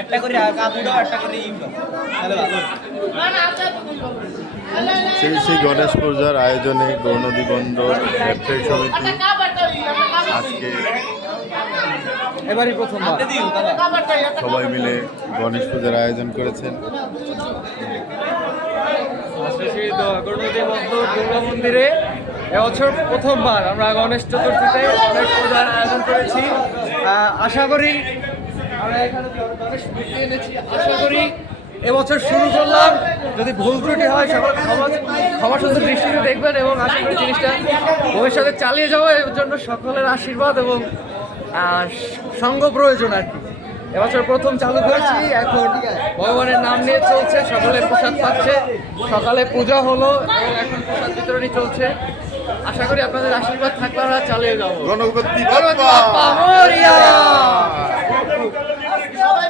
একটা করে কাপ একটা করে ইম শ্রী শ্রী গণেশ পূজার আয়োজনে গৌরনদী বন্দর ব্যবসায়ী সমিতি আজকে সবাই মিলে গণেশ পূজার আয়োজন করেছেন। দুর্গা মন্দিরে এবছর প্রথমবার আমরা গণেশ চতুর্থীতে গণেশ পূজার আয়োজন করেছি। আশা করি আশা করি এবছর শুরু করলাম। যদি ভুল ত্রুটি হয় সবার সুন্দর দৃষ্টিতে দেখবেন এবং আশা করি জিনিসটা ভবিষ্যতে চালিয়ে যাওয়া এর জন্য সকলের আশীর্বাদ এবং সঙ্গ প্রয়োজন আর কি। এবছর প্রথম চালু করেছি এখন ভগবানের নাম নিয়ে চলছে সকলে প্রসাদ পাচ্ছে। সকালে পূজা হলো এবং এখন প্রসাদ বিতরণী চলছে। আশা করি আপনাদের আশীর্বাদ থাকবে আমরা চালিয়ে যাব। গণপতি গণপতি বাপ্পা মোরিয়া! সবাই